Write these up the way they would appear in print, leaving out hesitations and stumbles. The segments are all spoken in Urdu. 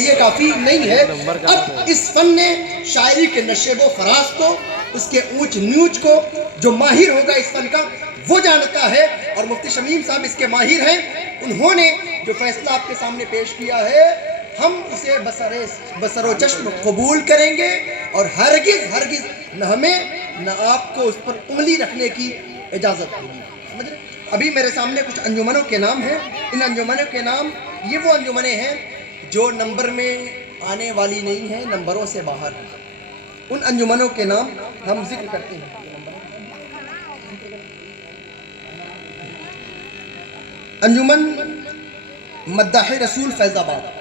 یہ کافی نہیں ہے. اب اس فن نے شاعری کے نشیب و فراز کو، اس کے اونچ نیوچ کو جو ماہر ہوگا اس فن کا وہ جانتا ہے، اور مفتی شمیم صاحب اس کے ماہر ہیں. انہوں نے جو فیصلہ آپ کے سامنے پیش کیا ہے ہم اسے بسر و چشم قبول کریں گے، اور ہرگز نہ ہمیں نہ آپ کو اس پر انگلی رکھنے کی اجازت ہوگی. سمجھ رہے؟ ابھی میرے سامنے کچھ انجمنوں کے نام ہیں. ان انجمنوں کے نام یہ وہ انجمنیں ہیں جو نمبر میں آنے والی نہیں ہیں، نمبروں سے باہر ہیں. ان انجمنوں کے نام ہم ذکر کرتے ہیں. انجمن مداح رسول فیض آباد،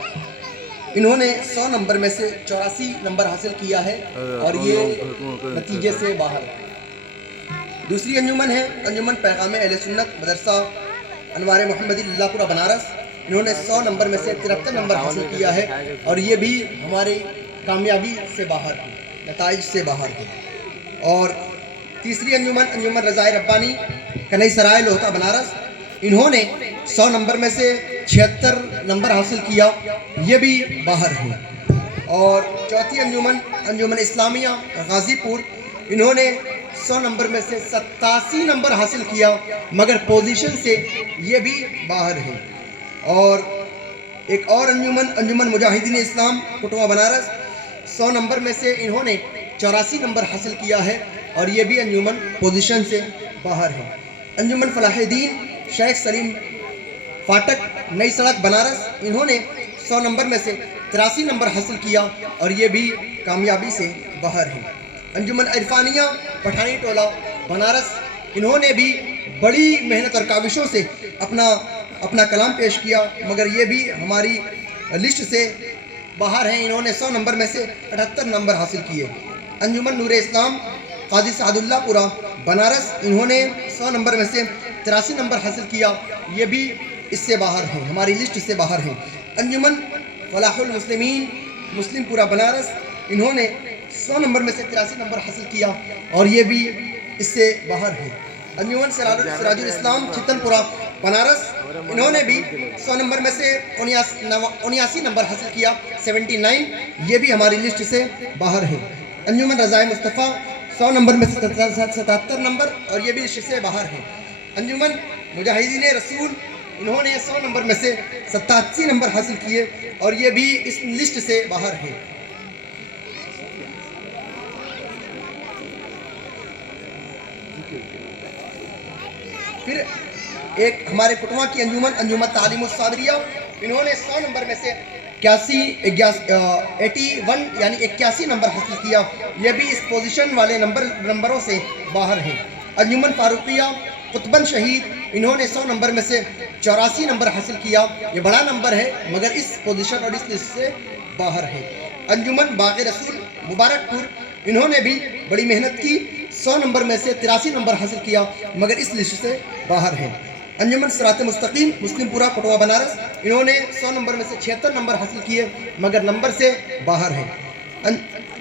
انہوں نے 100 نمبر میں سے 84 نمبر حاصل کیا ہے اور یہ نتیجے سے باہر ہے. دوسری انجمن ہے انجمن پیغام اہل سنت مدرسہ انوار محمدی اللہ پورہ بنارس، انہوں نے 100 نمبر میں سے 73 نمبر حاصل کیا ہے اور یہ بھی ہماری کامیابی سے باہر ہے، نتائج سے باہر ہے. اور تیسری انجمن انجمن رضائے ربانی کنئی سرائے لوہتا بنارس، انہوں نے 100 نمبر میں سے 76 نمبر حاصل کیا، یہ بھی باہر ہے. اور چوتھی انجمن انجمن اسلامیہ غازی پور، انہوں نے 100 نمبر میں سے 87 نمبر حاصل کیا مگر پوزیشن سے یہ بھی باہر ہے. اور ایک اور انجمن انجمن مجاہدین اسلام کٹوا بنارس، 100 نمبر میں سے انہوں نے 84 نمبر حاصل کیا ہے اور یہ بھی انجمن پوزیشن سے باہر ہے. انجمن فلاح دین شیخ سلیم فاٹک نئی سڑک بنارس، انہوں نے 100 نمبر میں سے 83 نمبر حاصل کیا اور یہ بھی کامیابی سے باہر ہے. انجمن عرفانیہ پٹھانی ٹولہ بنارس، انہوں نے بھی بڑی محنت اور کاوشوں سے اپنا کلام پیش کیا مگر یہ بھی ہماری لسٹ سے باہر ہیں. انہوں نے 100 نمبر میں سے 78 نمبر حاصل کیے. انجمن نور اسلام قاضی سعد اللہ پورہ بنارس، انہوں نے 100 نمبر میں سے 83 نمبر حاصل کیا، یہ بھی اس سے باہر ہیں، ہماری لسٹ سے باہر ہیں. انجمن فلاح المسلمین مسلم پورہ بنارس، انہوں نے 100 نمبر میں سے 83 نمبر حاصل کیا اور یہ بھی اس سے باہر ہیں. انجمن سراج الاسلام چھتن پورہ بنارس، انہوں نے بھی 100 نمبر میں سے 79 نمبر حاصل کیا 79، یہ بھی ہماری لسٹ سے باہر ہیں. انجمن رضائے مصطفیٰ 100 نمبر میں سے 77 نمبر اور یہ بھی لسٹ سے باہر ہیں. انجمن مجاہدین رسول، انہوں نے 100 نمبر میں سے 87 نمبر حاصل کیے اور یہ بھی اس لسٹ سے باہر ہیں. پھر ایک ہمارے کٹوا کی انجمن انجمن تعلیم الصابریہ، انہوں نے 100 نمبر میں سے 81 یعنی 81 نمبر حاصل کیا، یہ بھی اس پوزیشن والے نمبروں سے باہر ہیں. انجمن فاروقیہ قطبن شہید، انہوں نے 100 نمبر میں سے 84 نمبر حاصل کیا، یہ بڑا نمبر ہے مگر اس پوزیشن اور اس لسٹ سے باہر ہے. انجمن باغ رسول مبارک پور، انہوں نے بھی بڑی محنت کی، 100 نمبر میں سے 83 نمبر حاصل کیا مگر اس لسٹ سے باہر ہے. انجمن صراط مستقیم مسلم پورہ کٹوا بنارس، انہوں نے 100 نمبر میں سے 76 نمبر حاصل کیے مگر نمبر سے باہر ہیں.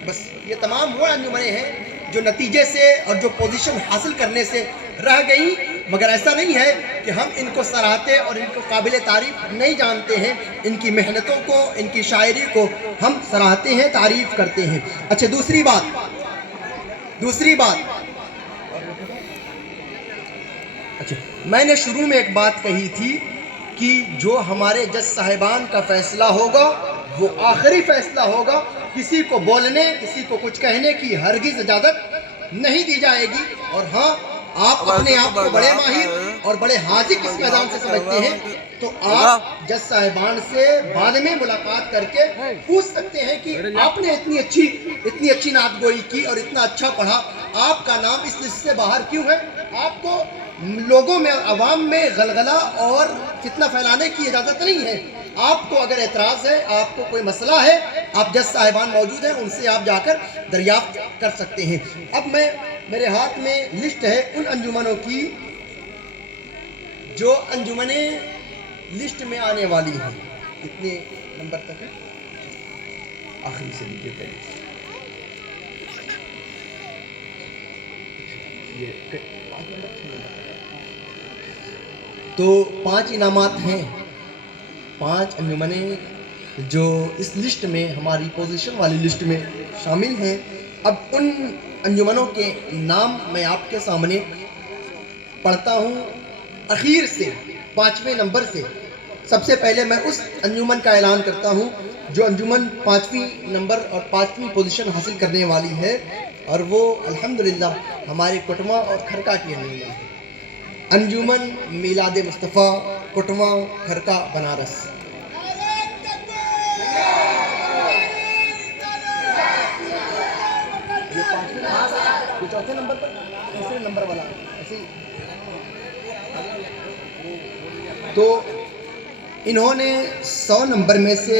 بس یہ تمام وہ انجمنیں ہیں جو نتیجے سے اور جو پوزیشن حاصل کرنے سے رہ گئی، مگر ایسا نہیں ہے کہ ہم ان کو سراہتے اور ان کو قابل تعریف نہیں جانتے ہیں. ان کی محنتوں کو، ان کی شاعری کو ہم سراہتے ہیں، تعریف کرتے ہیں. اچھا دوسری بات اچھا، میں نے شروع میں ایک بات کہی تھی کہ جو ہمارے جج صاحبان کا فیصلہ ہوگا وہ آخری فیصلہ ہوگا. کسی کو بولنے، کسی کو کچھ کہنے کی ہرگز اجازت نہیں دی جائے گی. اور ہاں، آپ اپنے آپ کو بڑے ماہر اور بڑے حاذق اس میدان سے سمجھتے ہیں تو آپ جج صاحبان سے بعد میں ملاقات کر کے پوچھ سکتے ہیں کہ آپ نے اتنی اچھی نعت گوئی کی اور اتنا اچھا پڑھا، آپ کا نام اس لسٹ سے باہر کیوں ہے؟ آپ کو لوگوں میں اور عوام میں غلغلہ اور فتنہ پھیلانے کی اجازت نہیں ہے. آپ کو اگر اعتراض ہے، آپ کو کوئی مسئلہ ہے، آپ جج صاحبان موجود ہیں، ان سے آپ جا کر دریافت کر سکتے ہیں. اب میرے ہاتھ میں لسٹ ہے ان انجمنوں کی جو انجمنیں لسٹ میں آنے والی ہیں. کتنے نمبر تک ہے؟ آخری سے لیجیے پہلے. تو 5 انعامات ہیں، 5 انجمنیں جو اس لسٹ میں ہماری پوزیشن والی لسٹ میں شامل ہیں. اب ان انجمنوں کے نام میں آپ کے سامنے پڑھتا ہوں اخیر سے 5ویں نمبر سے. سب سے پہلے میں اس انجمن کا اعلان کرتا ہوں جو انجمن 5ویں نمبر اور 5ویں پوزیشن حاصل کرنے والی ہے, اور وہ الحمدللہ ہمارے کٹوا اور کھرکا کی انجمن ہے. انجمن میلاد مصطفیٰ کٹوا کھرکا بنارس. یہ چوتھے نمبر پر تیسرے نمبر والا ایسے. تو انہوں نے 100 نمبر میں سے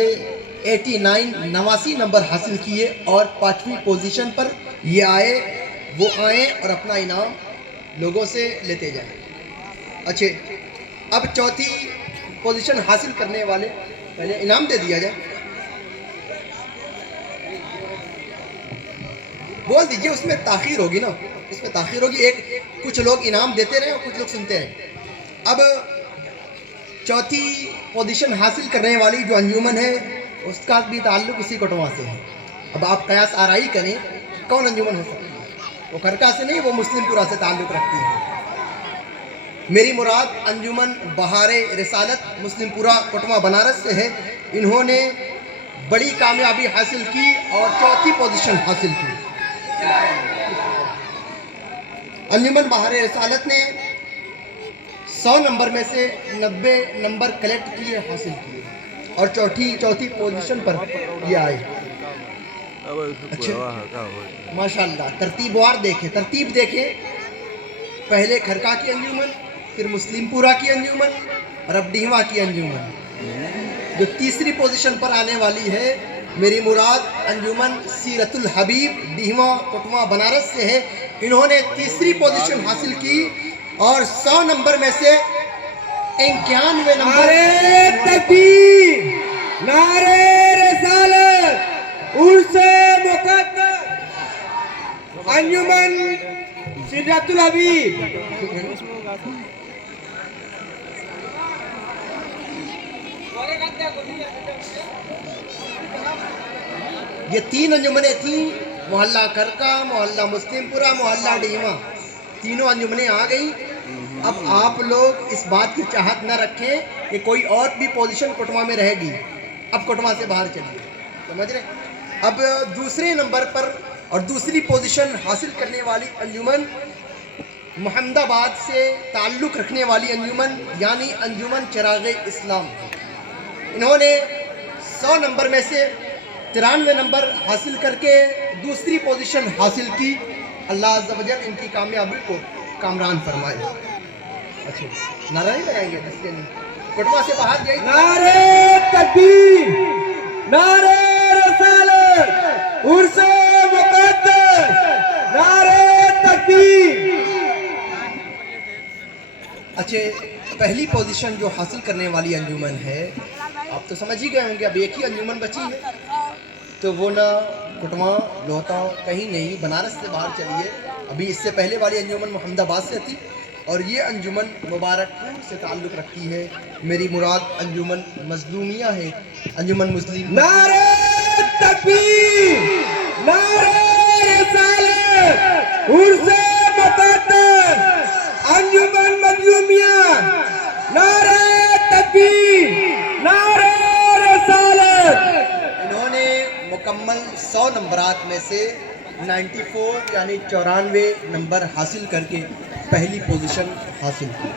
89 نمبر حاصل کیے اور 5ویں پوزیشن پر یہ آئے. وہ آئیں اور اپنا انعام لوگوں سے لیتے جائیں. اچھا, اب چوتھی پوزیشن حاصل کرنے والے پہلے انعام دے دیا جائے. بول دیجئے, اس میں تاخیر ہوگی نا, اس میں تاخیر ہوگی. کچھ لوگ انعام دیتے رہے اور کچھ لوگ سنتے رہے. اب چوتھی پوزیشن حاصل کرنے والی جو انجمن ہے اس کا بھی تعلق اسی کٹوا سے ہے. اب آپ قیاس آرائی کریں کون انجمن ہو سکتی ہے. وہ کھرکا سے نہیں, وہ مسلم پورہ سے تعلق رکھتی ہے. میری مراد انجمن بہار رسالت مسلم پورہ کٹوا بنارس سے ہے. انہوں نے بڑی کامیابی حاصل کی اور چوتھی پوزیشن حاصل کی. انجمن بہار رسالت نے 100 نمبر میں سے 90 نمبر کلیکٹ کیے, حاصل کیے, اور چوتھی پوزیشن پر یہ آئے. اچھا ماشاءاللہ. ترتیب دیکھیں. پہلے کھرکا کی انجمن, پھر مسلم پورہ کی انجمن, اور اب ڈیہواں کی انجمن. جو تیسری پوزیشن پر آنے والی ہے میری مراد انجمن سیرت الحبیب ڈیہواں کٹوا بنارس سے ہے. انہوں نے تیسری پوزیشن حاصل کی اور 100 نمبر میں سے 91 نمبر. نعرہ تکبیر, نعرہ رسالت, عرس مقدس, انجمن سیرت الحبیب. یہ 3 انجمنیں تھیں, محلہ کھرکا, محلہ مسلم پورہ, محلہ ڈیہواں. تینوں انجمنیں آ گئیں. اب آپ لوگ اس بات کی چاہت نہ رکھیں کہ کوئی اور بھی پوزیشن کٹوا میں رہے گی. اب کٹوا سے باہر چلیے, سمجھ رہے. اب دوسرے نمبر پر اور دوسری پوزیشن حاصل کرنے والی انجمن محمد آباد سے تعلق رکھنے والی انجمن یعنی انجمن چراغ اسلام. انہوں نے 100 نمبر میں سے 93 نمبر حاصل کر کے دوسری پوزیشن حاصل کی. اللہ عز و جل ان کی کامیابی کو کامران فرمائے. اچھا, نعرہ نہیں لگائیں گے جس کے نہیں کٹوا سے باہر جائیں. نعرہ تکبیر, نعرہ رسالت, عرس مقدس, نعرہ تکبیر. اچھا, پہلی پوزیشن جو حاصل کرنے والی انجمن ہے آپ تو سمجھ ہی گئے ہوں گے. اب ایک ہی انجمن بچی ہے تو وہ نہ کٹوا لوہتا کہیں نہیں, بنارس سے باہر چلیے. ابھی اس سے پہلے والی انجمن محمد آباد سے تھی اور یہ انجمن مبارک پور سے تعلق رکھتی ہے. میری مراد انجمن مظلومیہ ہے, انجمن مسلم. نعرہ تکبیر, نعرہ رسالت, عرس مقدس, انجمن مظلومیہ. نعرہ تکبیر, نعرہ رسالت. انہوں نے مکمل 100 نمبرات میں سے 94 یعنی 94 نمبر حاصل کر کے پہلی پوزیشن حاصل کی.